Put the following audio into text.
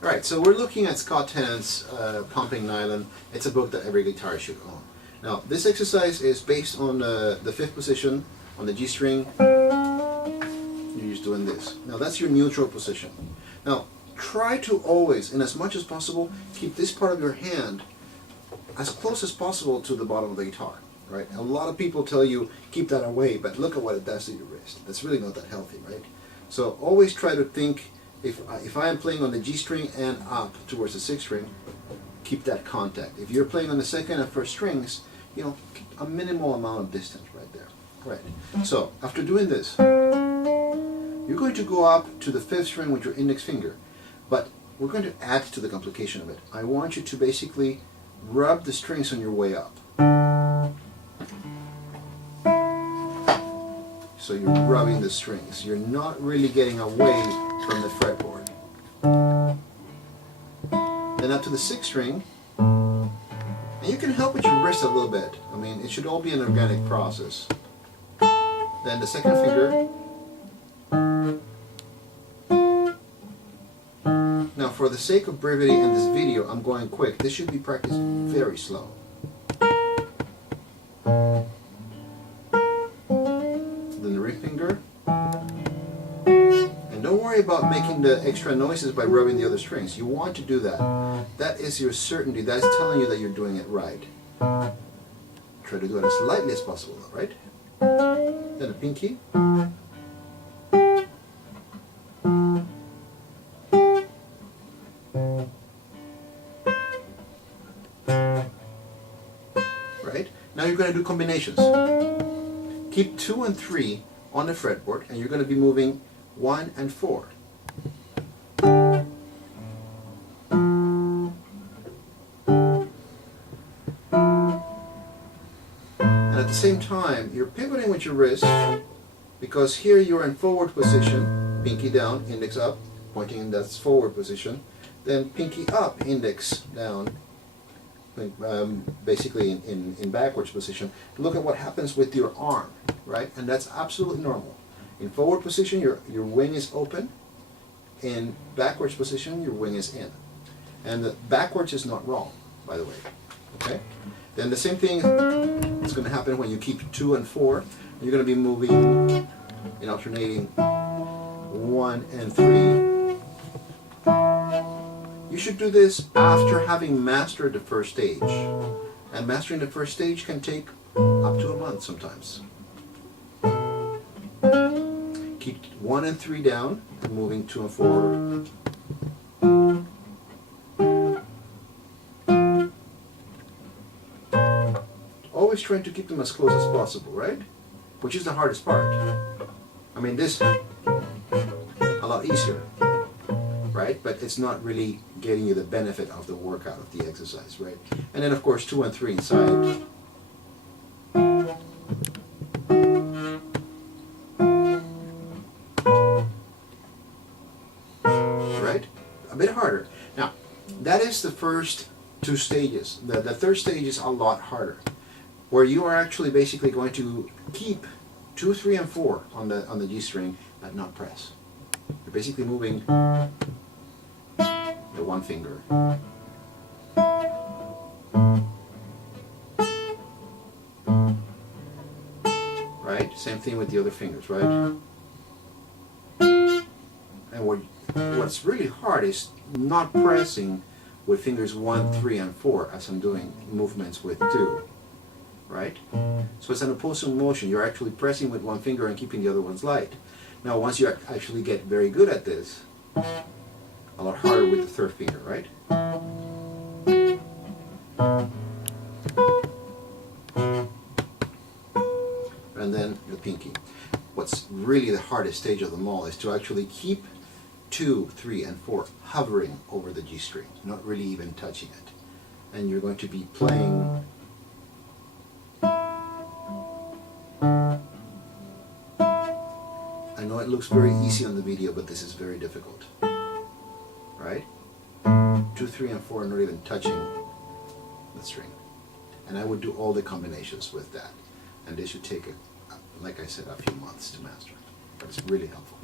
Alright, so we're looking at Scott Tennant's Pumping Nylon. It's a book that every guitarist should own. Now, this exercise is based on the fifth position on the G string. You're just doing this. Now, that's your neutral position. Now, try to always, and as much as possible, keep this part of your hand as close as possible to the bottom of the guitar. Right? A lot of people tell you keep that away, but look at what it does to your wrist. That's really not that healthy, right? So always try to think, if I am playing on the G string and up towards the sixth string, keep that contact. If you're playing on the second and first strings, you know, keep a minimal amount of distance right there. Right. So after doing this, you're going to go up to the fifth string with your index finger, but we're going to add to the complication of it. I want you to basically rub the strings on your way up. So you're rubbing the strings. You're not really getting away from the fretboard. Then up to the sixth string, and you can help with your wrist a little bit. I mean, it should all be an organic process. Then the second finger. Now, for the sake of brevity in this video, I'm going quick. This should be practiced very slow. Finger, and don't worry about making the extra noises by rubbing the other strings. You want to do that. That is your certainty. That is telling you that you're doing it right. Try to do it as lightly as possible, right? Then a pinky. Right? Now you're going to do combinations. Keep 2 and 3 on the fretboard, and you're going to be moving 1 and 4. And at the same time, you're pivoting with your wrist, because here you're in forward position, pinky down, index up, pointing in that forward position, then pinky up, index down, basically in backwards position. Look at what happens with your arm, right? And that's absolutely normal. In forward position, your wing is open. In backwards position, your wing is in. And the backwards is not wrong, by the way. Okay? Then the same thing is going to happen when you keep 2 and 4. You're going to be moving and alternating 1 and 3. You should do this after having mastered the first stage. And mastering the first stage can take up to a month sometimes. Keep 1 and 3 down, and moving 2 and 4. Always trying to keep them as close as possible, right? Which is the hardest part. I mean, this a lot easier. Right? But it's not really getting you the benefit of the workout of the exercise, right? And then of course 2 and 3 inside. Right? A bit harder. Now, that is the first 2 stages. The third stage is a lot harder, where you are actually basically going to keep 2, 3, and 4 on the G string, but not press. You're basically moving the one finger. Right? Same thing with the other fingers, right? And what's really hard is not pressing with fingers 1, 3, and 4 as I'm doing movements with 2. Right? So it's an opposing motion. You're actually pressing with one finger and keeping the other ones light. Now once you actually get very good at this, a lot harder with the third finger, right? And then the pinky. What's really the hardest stage of them all is to actually keep 2, 3, and 4 hovering over the G string, not really even touching it. And you're going to be playing I know it looks very easy on the video, but this is very difficult. Right? 2, 3, and 4 are not even touching the string. And I would do all the combinations with that. And they should take, like I said, a few months to master. But it's really helpful.